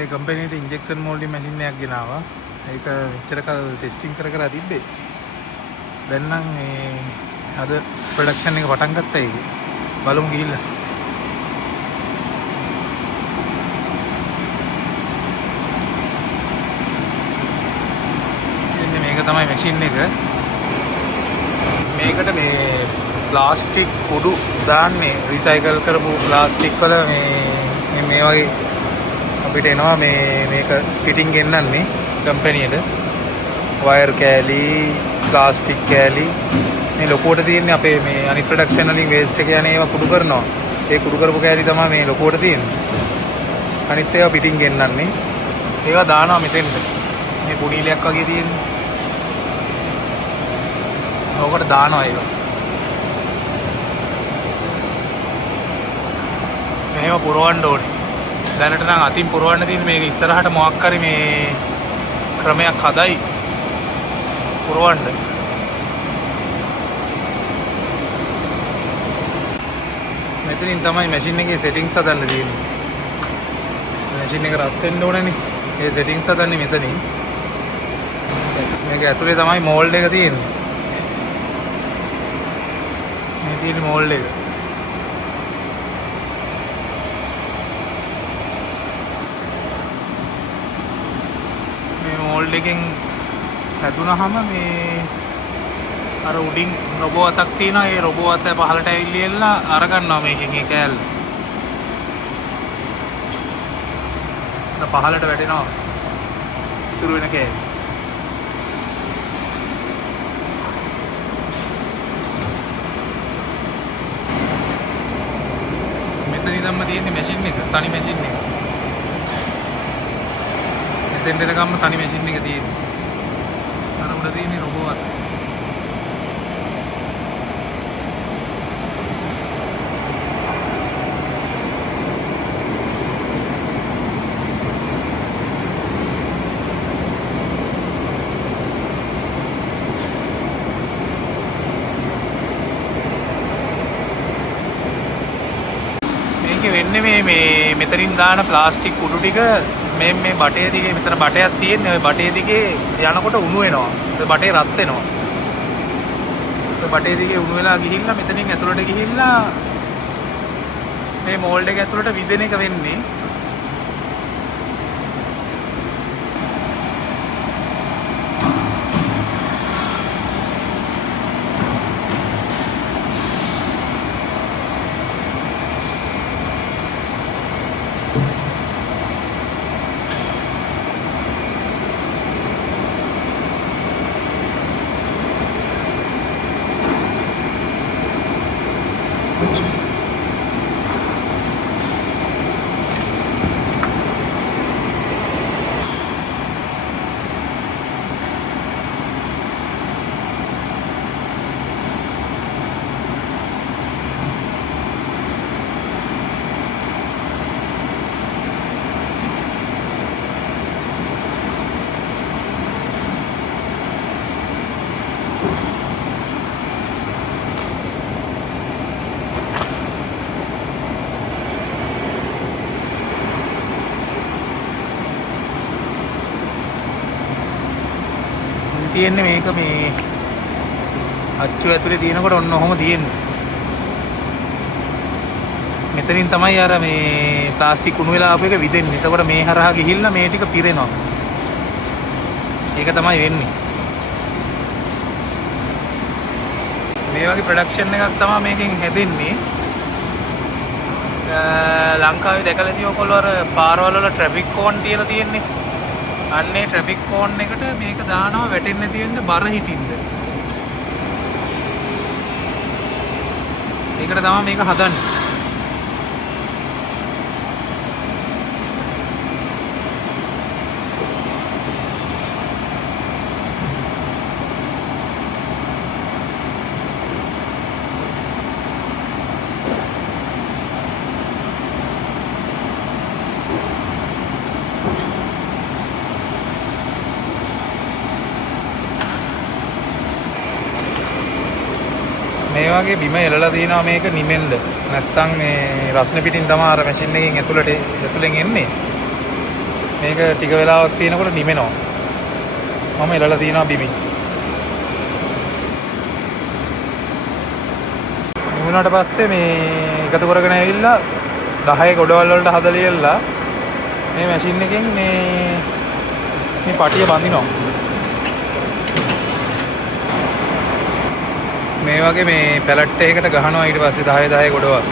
ඒ කම්පැනිට injection මෝල්ඩින් machine එකක් ගෙනාවා. ඒක මෙච්චර කල් ටෙස්ටිං කර තිබ්බේ. දැන් නම් මේ අද ප්‍රොඩක්ෂන් එක පටන් ගත්තා ඒකේ. බලමු ගිහිල්ලා. ඉතින් මේක තමයි මැෂින් එක. මේකට මේ ප්ලාස්ටික් කුඩු දාන්නේ රීසයිකල් කරපු ප්ලාස්ටික් වල මේ වගේ අපිට එනවා මේක ෆිටින් ගෙන්නන්නේ කම්පැනියට. වයර් කෑලි, ප්ලාස්ටික් කෑලි මේ ලොකුවට තියෙන්නේ අපේ මේ අනිත් ප්‍රොඩක්ෂන් වලින් වේස්ට් එක යන ඒවා කුඩු කරනවා. ඒ කුඩු කරපු කෑලි තමයි මේ ලොකුවට තියෙන්නේ. අනිත් ඒවා ෆිටින් ගෙන්නන්නේ. ඒවා දානවා මෙතෙන්ට. මේ පුඩිලයක් වගේ තියෙන්නේ. ඕකට දානවා ඒක. මේව පුරවන්න ඕනේ. දැනට නම් අතින් පුරවන්න තියෙන්නේ මේක ඉස්සරහට මොකක් හරි මේ ක්‍රමයක් හදයි පුරවන්න. මෙතනින් තමයි මැෂින් එකේ සෙටින්ග්ස් හදන්න තියෙන්නේ. මැෂින් එක රත් වෙන්න ඕනනේ. ඒ සෙටින්ග්ස් හදන්නේ මෙතනින්. මේක ඇතුලේ තමයි මෝල්ඩ් එක තියෙන්නේ. මේ තියෙන්නේ මෝල්ඩ් එක. මෝල්ඩ් එකෙන් හැදුනහම මේ අර උඩින් රොබෝ අතක් තියෙනවා. ඒ රොබෝ අත පහළට ඇවිල්ලා අරගන්නවා මේකෙන් ඒ කෑල්ල. පහළට වැටෙනවා ඉතුරු වෙන කෑල්ල. මෙතනින් තමයි තියෙන්නේ මැෂින් එක. තනි මැෂින් එක. මෙතෙන් දෙනකම්ම තනි මැෂින් එක තියෙන්නේ. අර උඩ තියෙන්නේ රොබෝ අත. මේකේ වෙන්නේ මේ මෙතනින් දාන ප්ලාස්ටික් කුඩු ටික මේ බටේ දිගේ මෙතන බටයක් තියෙන්නේ. ওই බටේ දිගේ යනකොට උණු වෙනවා. ඒ බටේ රත් වෙනවා. ඒ බටේ දිගේ උණු වෙලා ගිහිල්ලා මෙතනින් ඇතුළට ගිහිල්ලා මේ මෝල්ඩ් එක ඇතුළට විදෙන එක වෙන්නේ. තියෙන්නේ මේක මේ අච්චු ඇතුලේ තියෙනකොට ඔන්න ඔහොම තියෙන්නේ. මෙතනින් තමයි අර මේ ප්ලාස්ටික් උණු වෙලා ආපු එක විදෙන්නේ. එතකොට මේ හරහා ගිහිල්ලා මේ ටික පිරෙනවා. ඒක තමයි වෙන්නේ. මේ වගේ ප්‍රොඩක්ෂන් එකක් තමයි මේකෙන් හැදෙන්නේ. ලංකාවේ දැකලා තියෙන ඔයගොල්ලෝ අර පාරවල් වල ට්‍රැෆික් කෝන් තියලා තියෙන්නේ. අන්නේ ට්‍රැෆික් කෝන් එකට මේක දානවා වැටෙන්න තියෙන බර හිටින්න. ඒකට තමයි මේක හදන්නේ. මේ වගේ බිම එලලා තියෙනවා මේක නිමෙන්න. නැත්තම් මේ රස්නේ පිටින් තමයි අර මැෂින් එකෙන් ඇතුළෙන් එන්නේ. මේක ටික වෙලාවක් තියෙනකොට නිමෙනවා. මම එළලා තියෙනවා බිමින්. නිමුණාට පස්සේ මේ එකතු කරගෙන ඇවිල්ලා 10 ගොඩවල් වලට හදලියලා මේ මැෂින් එකෙන් මේ පටිය බඳිනවා. මේ වගේ මේ පැලට් එකකට ගහනවා ඊට පස්සේ 10 ගොඩවල්.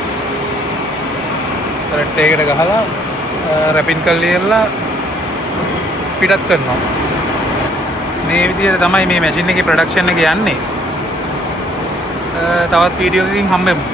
පැලට් එකකට ගහලා රැපින් කරලා පිටත් කරනවා. මේ විදිහට තමයි මේ මැෂින් එකේ ප්‍රොඩක්ෂන් එක යන්නේ. තවත් වීඩියෝ එකකින් හම්බෙමු.